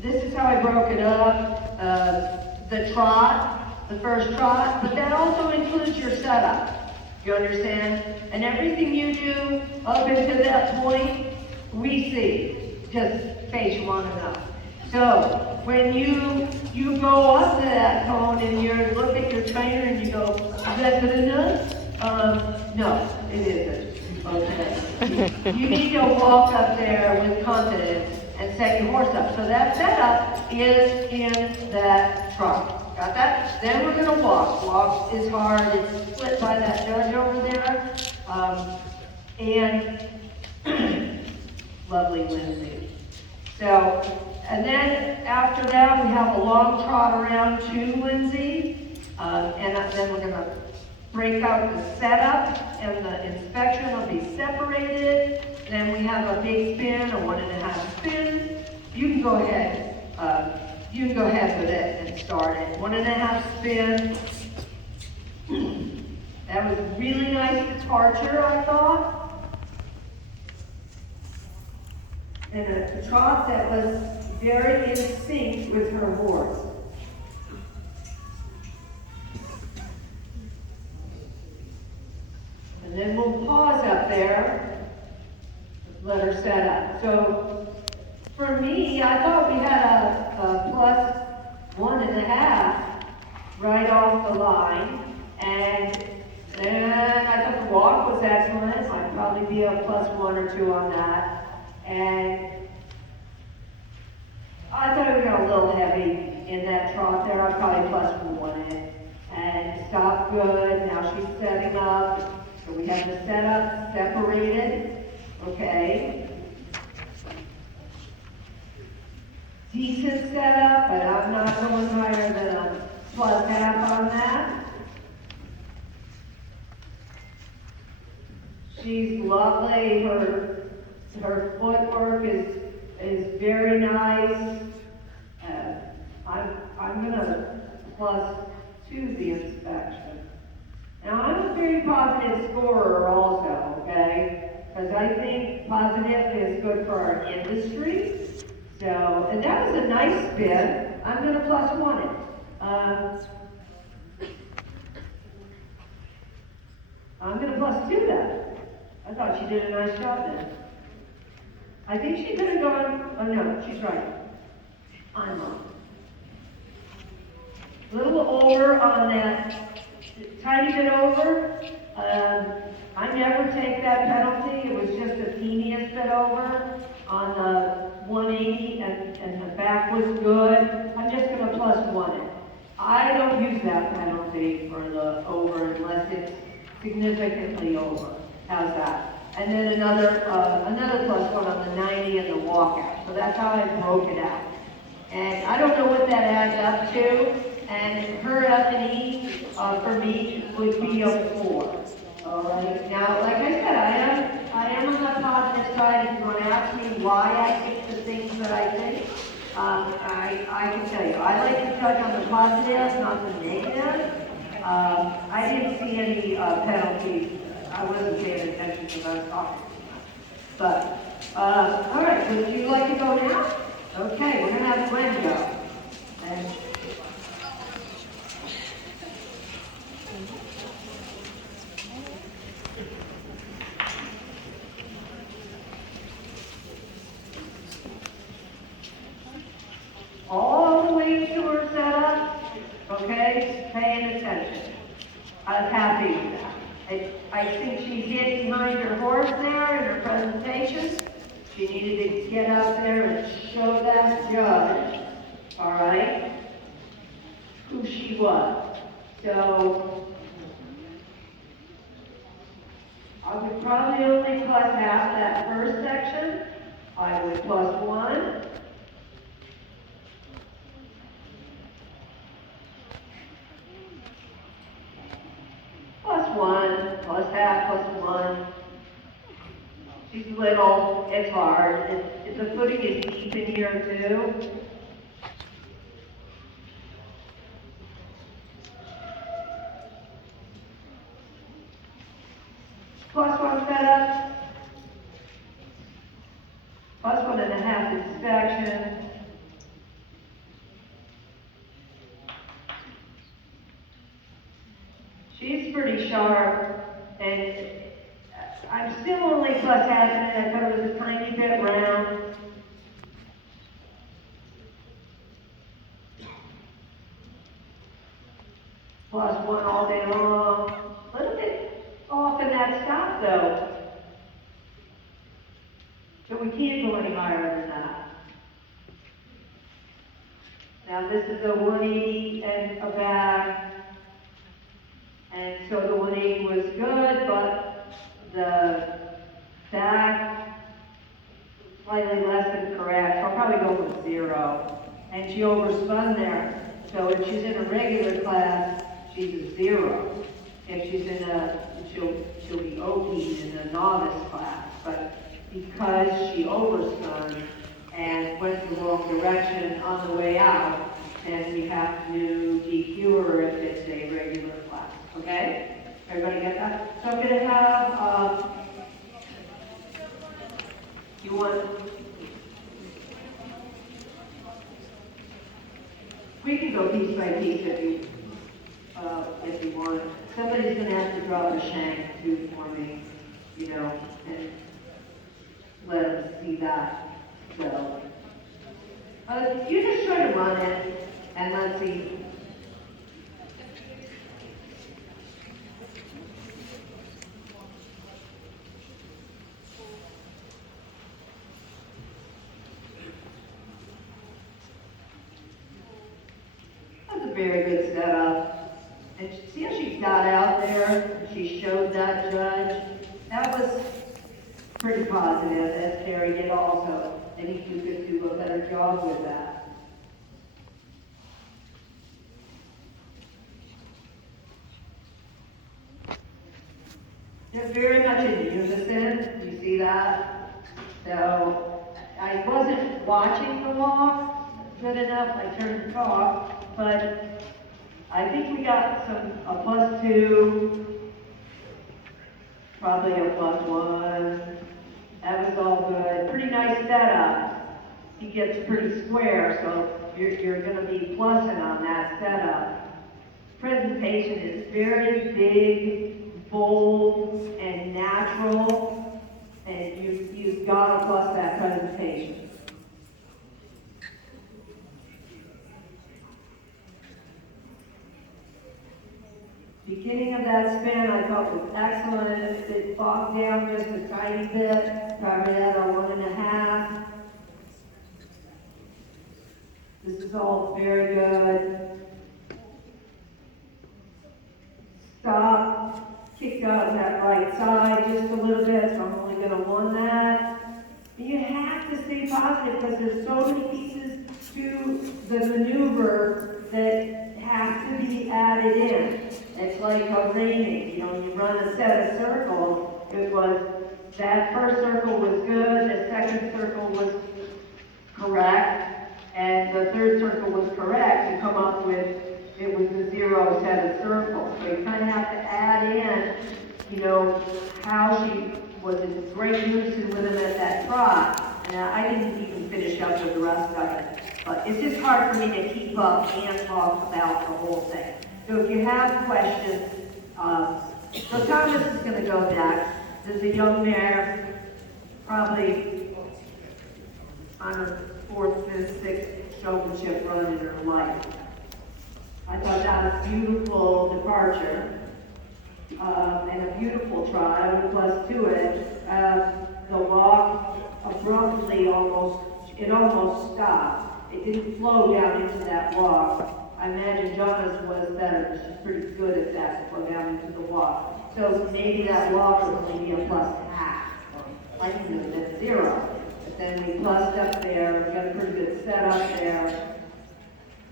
this is how I broke it up. The trot, the first trot, but that also includes your setup. You understand? And everything you do up until that point, we see. Just in case you want to know. So when you go up to that cone and you look at your trainer and you go, is that good enough? No, it isn't. Okay. You need to walk up there with confidence and set your horse up. So that setup is in that trot. Got that? Then we're going to walk. Walk is hard. It's split by that judge over there. And lovely Lindsay. So, and then after that, we have a long trot around to Lindsay. And then we're going to break out the setup, and the inspection will be separated. Then we have a big spin, a 1.5 spin. You can go ahead. You can go ahead with it and start it. 1.5 spin. That was a really nice departure, I thought. And a trot that was very in sync with her horse. And then we'll pause up there, let her set up. So for me, I thought we had a plus 1.5 right off the line. And then I thought the walk was excellent. I'd probably be a plus 1 or 2 on that. And I thought we got a little heavy in that trot there. I'd probably plus 1 it. And stopped good. Now she's setting up. So we have the setup separated. Okay. Decent setup, but I'm not going higher than a plus half on that. She's lovely. Her footwork is very nice. I'm gonna plus 2 the inspection. Now I'm a very positive scorer also, okay? Because I think positive is good for our industry. So, and that was a nice spin. I'm gonna plus 1 it. I'm gonna plus 2 that. I thought she did a nice job then. I think she could have gone, oh no, she's right. I'm wrong. A little over on that, tiny bit over. I never take that penalty. It was just the teeniest bit over on the 180 and the back was good. I'm just going to plus 1 it. I don't use that penalty for the over unless it's significantly over. How's that? And then another plus 1 on the 90 and the walkout. So that's how I broke it out. And I don't know what that adds up to. And her F&E for me would be a 4. All right. Now, like I said, I am on the positive side. If you want to ask me why I think the things that I think, I can tell you. I like to judge on the positive, not the negative. I didn't see any penalties. I wasn't paying attention because I was talking too much. But, all right, would you like to go now? Okay, we're going to have Glenn go. And all the way to her setup, okay, paying attention. I was happy with that. I think she's getting behind her horse there in her presentation. She needed to get out there and show that judge, all right, who she was. So, I would probably only plus half that first section. I would plus 1. Plus 1, plus half, plus 1. She's little, it's hard. The footing is deep in here too. Plus 1 setup. Plus 1.5 inspection. she's pretty sharp, and I'm still only plus half it. I thought it was a tiny bit round. Plus one all day long. A little bit off in that stop though. So we can't go any higher than that. Now this is a 180 and a bag. And so the 180 was good, but the bag slightly less than correct. So I'll probably go with 0. And she overspun there. So if she's in a regular class, she's a 0. If she's in she'll be OP'd in a novice class. But because she overspun and went the wrong direction on the way out, then we have to DQ her if it's a regular class. Okay? Everybody get that? So I'm going to have, you want, we can go piece by piece if you want. Somebody's going to have to draw the shank too for me, and let them see that. So, you just try to run it, and let's see. That's a very good setup. And see how she got out there? She showed that judge. That was pretty positive, as Carrie did also. I think you could do a better job with that. They're very much in unison. Do you see that? So I wasn't watching the walk good enough. I turned to talk, but I think we got a +2, probably a +1. That was all good. Pretty nice setup. He gets pretty square, so you're going to be plussing on that setup. Presentation is very big, bold, and natural, and you've got to plus that presentation. Beginning of that spin I thought was excellent. It bogged down just a tiny bit, probably at a 1.5. This is all very good. Stop, kick out that right side just a little bit, so I'm only going to 1 that. And you have to stay positive because there's so many pieces to the maneuver that have to be added in. It's like a reining, you run a set of circles. It was, that first circle was good, the second circle was correct, and the third circle was correct to come up with, it was a 0 set of circles. So you kind of have to add in, how she was in great unison with him at that trot. And I didn't even finish up with the rest of it. But it's just hard for me to keep up and talk about the whole thing. So if you have questions, so Thomas is going to go next. There's a young mare, probably on her 4th, 5th, 6th showmanship run in her life. I thought that was a beautiful departure and a beautiful trot. I would +2 it. The walk abruptly almost stopped. It didn't flow down into that walk. I imagine Jonas was better. She's pretty good at that, to flow down into the walk. So maybe that walk would only be a +0.5. I can do it at 0. But then we plussed up there. We got a pretty good setup there.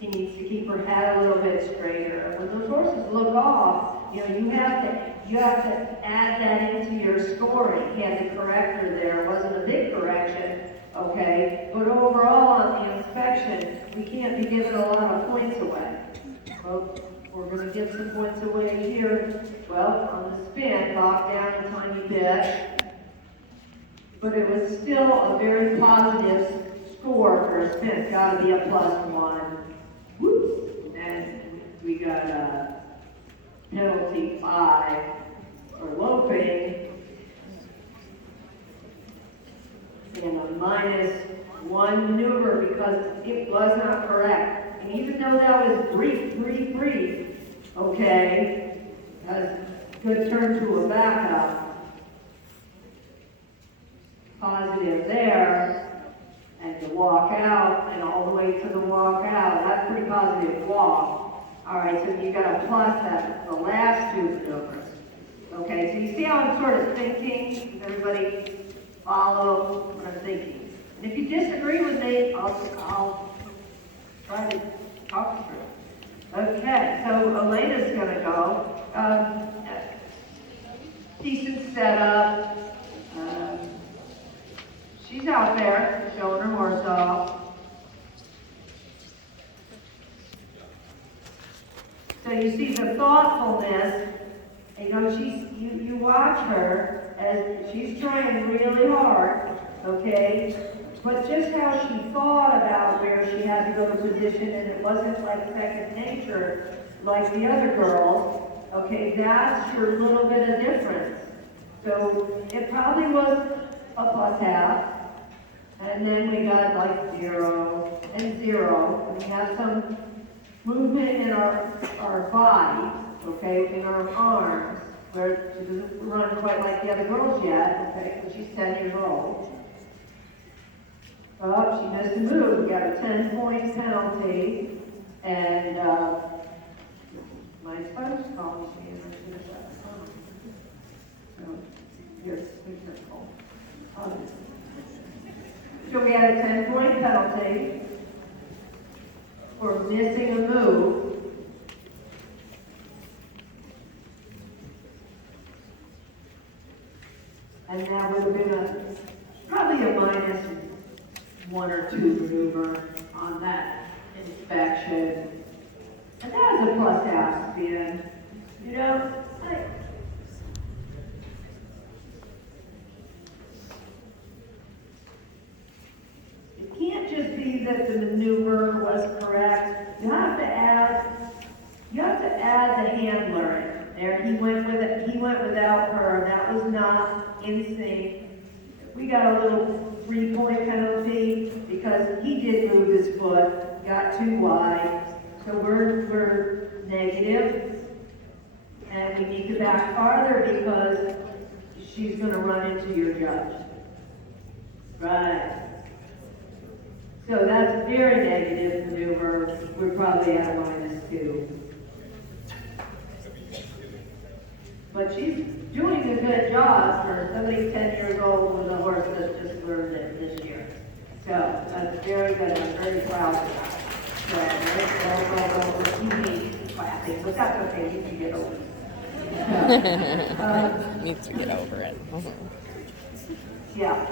He needs to keep her head a little bit straighter. When those horses look off, you have to add that into your scoring. He had the corrector there. It wasn't a big correction. Okay, but overall on the inspection, we can't be giving a lot of points away. Well, we're going to give some points away here. Well, on the spin, knocked down a tiny bit, but it was still a very positive score for a spin. It's got to be a +1. Whoops, and we got penalty 5 for loping, and a -1 maneuver because it was not correct. And even though that was brief, okay, a good turn to a backup, positive there, and the walk out, and all the way to the walk out, that's pretty positive walk. All right, so you got to plus that, the last 2 maneuvers. Okay, so you see how I'm sort of thinking? Does everybody follow what I'm thinking? And if you disagree with me, I'll try to talk through. Okay, so Elena's going to go. Decent setup. She's out there showing her horse off. So you see the thoughtfulness. You know, you watch her as she's trying really hard, okay? But just how she thought about where she had to go to position, and it wasn't like second nature like the other girls, okay? That's your little bit of difference. So it probably was a +1/2. And then we got like 0 and 0. We have some movement in our body, okay, in our arms, where she doesn't run quite like the other girls yet, okay, because she's 10 years old. Oh, she missed a move. We got a 10-point penalty, and my spouse called me. She should have shut the phone. So here's her call. So we had a 10-point penalty for missing a move. And that would have been probably a -1 or 2 maneuver on that inspection. And that was a +1/2 spin. You know, it can't just be that the maneuver was correct. You have to add the handler in there. He went without her. That was not in sync. We got a little 3-point penalty because he did move his foot, got too wide. So we're negative, and we need to back farther because she's going to run into your judge. Right. So that's a very negative maneuver. We're probably at a -2. But she's doing a good job for somebody 10 years old with a horse that just learned it this year. So that's very good. I'm very proud of that. So, he needs clapping, but that's okay. You can get over it. So, needs to get over it. Yeah.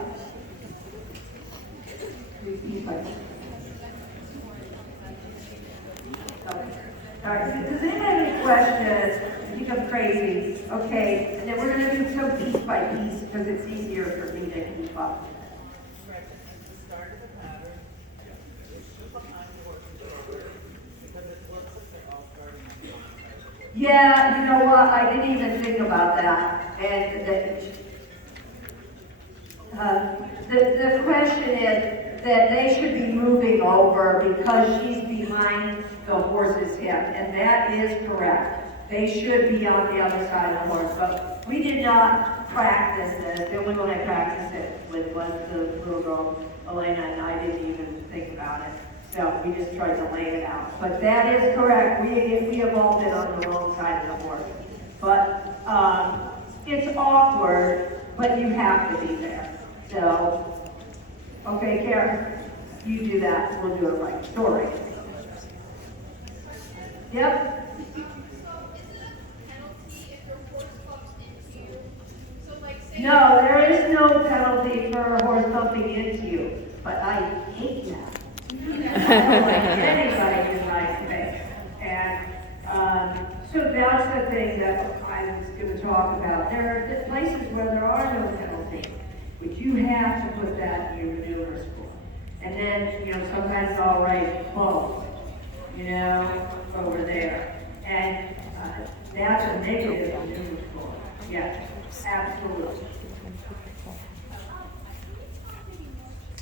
All right, does anyone have any questions? I think I'm crazy. Okay, and then we're going to do some piece by piece because it's easier for me to keep up. Yeah, you know what? I didn't even think about that. And the question is that they should be moving over because she's behind the horse's hip, and that is correct. They should be on the other side of the horse, but we did not practice this. The only one I practiced it with was the little girl, Elena, and I didn't even think about it. So we just tried to lay it out. But that is correct. We have all been on the wrong side of the horse. But it's awkward, but you have to be there. So, okay, Karen, you do that. We'll do it right. Story. Yep. No, there is no penalty for a horse bumping into you. But I hate that. I don't like anybody in my space. And so that's the thing that I was going to talk about. There are places where there are no penalties, but you have to put that in your maneuver school. And then, you know, sometimes I'll write close, you know, over there. And That's a negative news story, yes, absolutely.